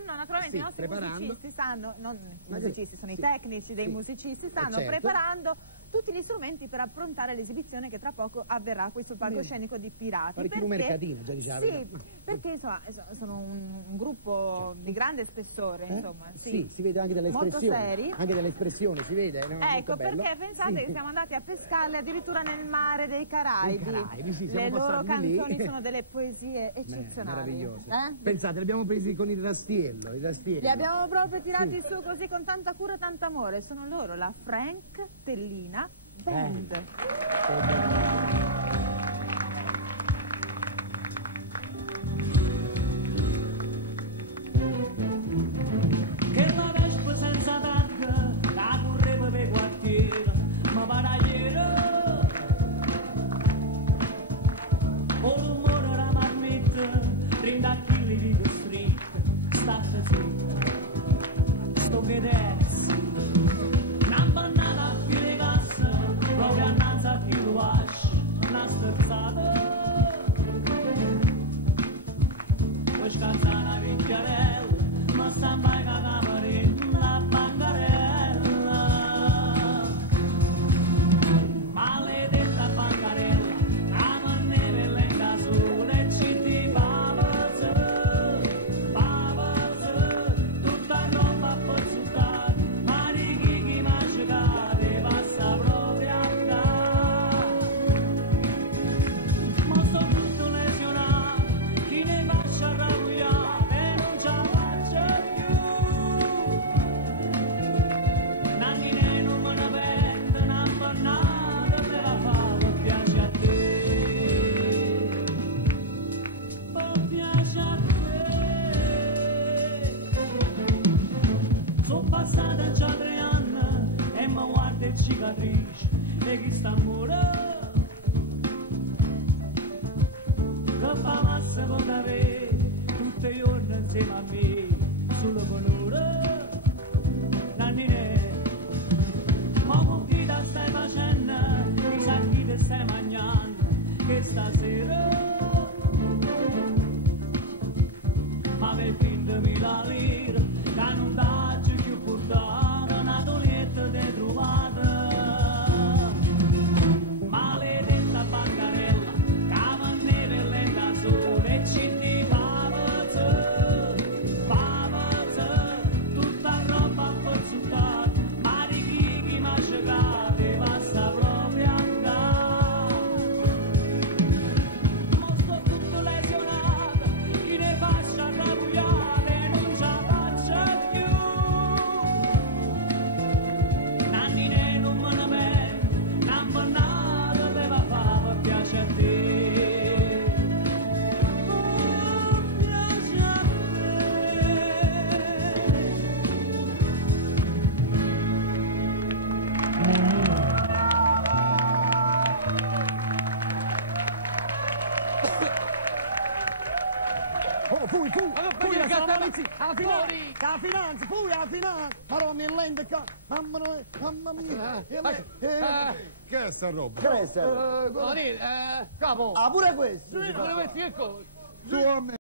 stanno, naturalmente i nostri musicisti stanno, non i musicisti, sono i tecnici dei musicisti, stanno preparando tutti gli strumenti per approntare l'esibizione che tra poco avverrà qui sul palcoscenico di Pirati. Parecchio mercatino, già diciamo. Sì, perché insomma sono un gruppo di grande spessore, insomma. Sì, si vede anche dalle espressioni. Molto seri. Anche dalle espressioni si vede, no? Ecco, perché pensate che siamo andati a pescarle addirittura nel mare dei Caraibi. Sì, le loro canzoni sono delle poesie eccezionali. Meravigliose. Pensate, li abbiamo presi con il rastiello, Li abbiamo proprio tirati su così con tanta cura, tanto amore. Sono loro, la Frank Tellina Band. Che la vespa senza tacca, la correva per quartiere, ma baragliera. O l'umore la marmetta, 30 chili di costritto, state zitta, sto che dezzi. Una bannata a fine cassa, proprio annanzi a chi lo lascia, una sterzata. Poi scalza una vecchiarella, ma sta mai cagamarina, la bancarella. Maledetta bancarella, la manneve lenta sole e ci ti pavazza, tutta roba pozzuttata, ma di chi mascicate passa proprio a da. Ma sto tutto lesionato, chi ne faccia arrabbiare e non ce la faccia più. Nannine non me ne perde, una bannata me la fa, mi piace a te. Mi piace a te. Sono passata già 3 anni e mi guarda il cicatrice e chi sta amore. Che fa massa pot avere tutti i giorni insieme a me sulla pianura. Nannine, ma con chi te stai facendo, chissà chi te stai mangiando, che stasera. Ma per 20.000 lire, che non t'hai più portato, una toglietta te trovata. Maledetta bancarella, cavanneve lenta sole e ci ti pavazza, tutta roba pozzuttata, ma di chi mascicate passa proprio a da. Ma sto tutto lesionato, chi ne faccia arrabbiare non ce la faccia più. Nannine non me ne perde, una bannata te va fa, mi piace a te. Oh, piace a Poi la finanza, poi la finanza, maronna in lente qua, mamma mia, Che è sta roba? Che è sta roba? Capo! Ah, pure questo! Pure questo che cosa? Su a me.